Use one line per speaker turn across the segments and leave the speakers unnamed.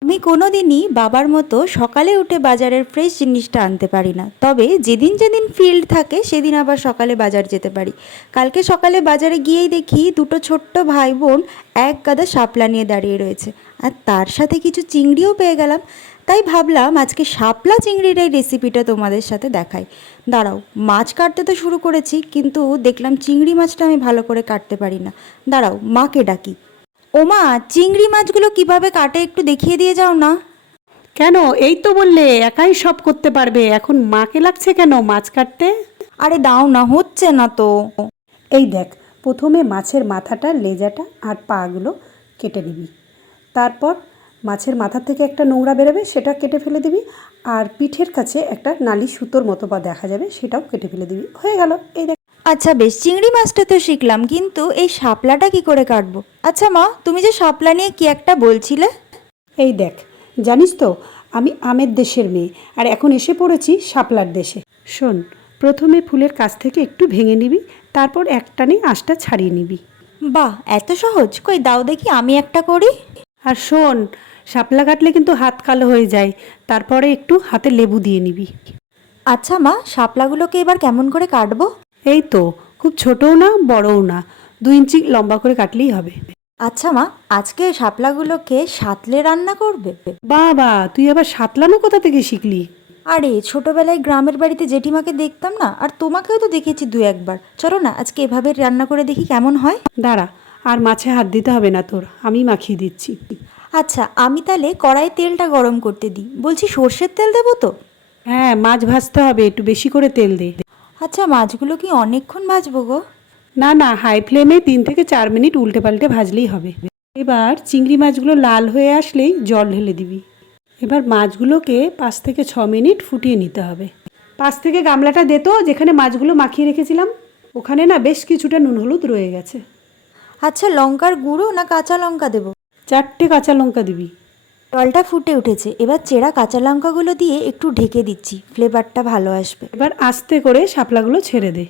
আমি কোনোদিনই বাবার মতো সকালে উঠে বাজারের ফ্রেশ জিনিসটা আনতে পারি না, তবে যেদিন যেদিন ফিল্ড থাকে সেদিন আবার সকালে বাজার যেতে পারি। কালকে সকালে বাজারে গিয়েই দেখি দুটো ছোট্ট ভাই বোন এক গাদা শাপলা নিয়ে দাঁড়িয়ে রয়েছে, আর তার সাথে কিছু চিংড়িও পেয়ে গেলাম। তাই ভাবলাম আজকে শাপলা চিংড়ির এই রেসিপিটা তোমাদের সাথে দেখাই। দাঁড়াও, মাছ কাটতে তো শুরু করেছি, কিন্তু দেখলাম চিংড়ি মাছটা আমি ভালো করে কাটতে পারি না। দাঁড়াও, মাকে ডাকি। ওমা, চিংড়ি মাছগুলো কিভাবে কাটে একটু দেখিয়ে দিয়ে যাও না।
কেন? এই তো বললে একাই সব করতে পারবে, এখন মাকে লাগছে কেন মাছ কাটতে?
আরে দাও না, হচ্ছে না তো।
এই দেখ, প্রথমে মাছের মাথাটা, লেজাটা আর পাগুলো কেটে নিবি। তারপর মাছের মাথা থেকে একটা নোংরা বেরোবে, সেটা কেটে ফেলে দিবি। আর পিঠের কাছে একটা নালি সুতোর মতো বা দেখা যাবে, সেটাও কেটে ফেলে দিবি। হয়ে গেল। এই দেখ।
আচ্ছা বেশ, চিংড়ি মাছটা তো শিখলাম, কিন্তু এই শাপলাটা কি করে কাটবো? আচ্ছা মা, তুমি যে শাপলা নিয়ে কি একটা বলছিলে?
এই দেখ, জানিস তো আমি আমের দেশের মেয়ে, আর এখন এসে পড়েছি শাপলার দেশে। শোন, প্রথমে ফুলের কাছ থেকে একটু ভেঙে নিবি, তারপর একটানে আঁশটা ছাড়িয়ে নিবি।
বাহ, এত সহজ! কই দাও দেখি, আমি একটা করি।
আর শোন, শাপলা কাটলে কিন্তু হাত কালো হয়ে যায়, তারপরে একটু হাতে লেবু দিয়ে নিবি।
আচ্ছা মা, শাপলাগুলোকে এবার কেমন করে কাটবো?
এই তো, খুব ছোটও না বড়ও না, 2 ইঞ্চি লম্বা করে কাটলেই হবে।
আচ্ছা মা, আজকে শাপলাগুলোকে সাতলে রান্না করবে?
বাবা, তুই আবার সাতলানো কোথা থেকে শিখলি?
আরে ছোটবেলায় গ্রামের বাড়িতে জেঠিমাকে দেখতাম না, আর তোমাকেও তো দেখেছি দু একবার। চলো না আজকে এভাবে রান্না করে দেখি কেমন হয়।
দাঁড়া, আর মাছে হাত দিতে হবে না তোর, আমি মাখিয়ে দিচ্ছি।
আচ্ছা, আমি তাহলে কড়াই তেলটা গরম করতে দিই। বলছি সর্ষের তেল দেবো তো?
হ্যাঁ, মাছ ভাজতে হবে, একটু বেশি করে তেল দে।
আচ্ছা, মাছগুলো কি অনেকক্ষণ ভাজবো গো?
না না, হাই ফ্লেমে 3 থেকে 4 মিনিট উল্টে পাল্টে ভাজলেই হবে। এবার চিংড়ি মাছগুলো লাল হয়ে আসলেই জল ঢেলে দিবি। এবার মাছগুলোকে 5 থেকে 6 মিনিট ফুটিয়ে নিতে হবে। পাশ থেকে গামলাটা দে তো, যেখানে মাছগুলো মাখিয়ে রেখেছিলাম, ওখানে না বেশ কিছুটা নুন হলুদ রয়ে গেছে।
আচ্ছা, লঙ্কার গুঁড়ো না কাঁচা লঙ্কা দেবো?
4টে কাঁচা লঙ্কা দিবি।
জলটা ফুটে উঠেছে, এবার চেরা কাঁচা লঙ্কাগুলো দিয়ে একটু ঢেকে দিচ্ছি, ফ্লেভারটা ভালো আসবে।
এবার আস্তে করে শাপলাগুলো ছেড়ে দে।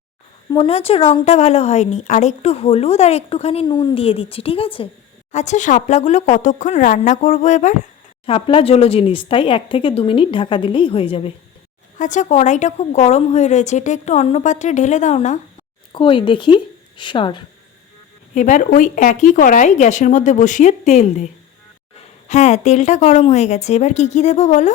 মনে হচ্ছে রঙটা ভালো হয়নি, আর একটু হলুদ আর একটুখানি নুন দিয়ে দিচ্ছি, ঠিক আছে? আচ্ছা, শাপলাগুলো কতক্ষণ রান্না করব এবার?
শাপলা জলো জিনিস, তাই 1 থেকে 2 মিনিট ঢাকা দিলেই হয়ে যাবে।
আচ্ছা, কড়াইটা খুব গরম হয়ে রয়েছে, এটা একটু অন্য পাত্রে ঢেলে দাও না।
কই দেখি, সর। এবার ওই একই কড়াই গ্যাসের মধ্যে বসিয়ে তেল দে।
হ্যাঁ, তেলটা গরম হয়ে গেছে, এবার কি কি দেবো বলো?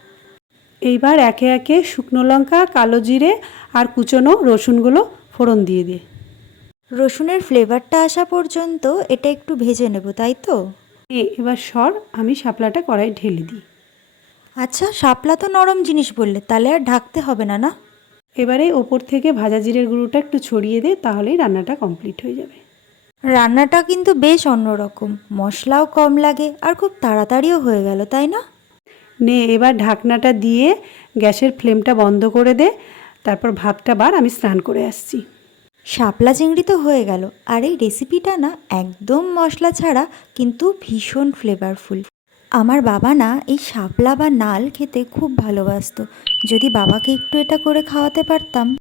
এইবার একে একে শুকনো লঙ্কা, কালো জিরে আর কুচনো রসুনগুলো ফোড়ন দিয়ে দে।
রসুনের ফ্লেভারটা আসা পর্যন্ত এটা একটু ভেজে নেব, তাই তো?
এবার সর, আমি শাপলাটা কড়াই ঢেলে দিই।
আচ্ছা, শাপলা তো নরম জিনিস বললে, তাহলে আর ঢাকতে হবে না, না?
এবারে ওপর থেকে ভাজা জিরের গুঁড়োটা একটু ছড়িয়ে দে, তাহলেই রান্নাটা কমপ্লিট হয়ে যাবে।
রান্নাটা কিন্তু বেশ অন্যরকম, মশলাও কম লাগে আর খুব তাড়াতাড়িও হয়ে গেল, তাই না?
নে, এবার ঢাকনাটা দিয়ে গ্যাসের ফ্লেমটা বন্ধ করে দে, তারপর ভাতটা বার, আমি স্নান করে আসছি।
শাপলা চিংড়ি তো হয়ে গেল, আর এই রেসিপিটা না একদম মশলা ছাড়া, কিন্তু ভীষণ ফ্লেভারফুল। আমার বাবা না এই শাপলা বা নাল খেতে খুব ভালোবাসতো। যদি বাবাকে একটু এটা করে খাওয়াতে পারতাম।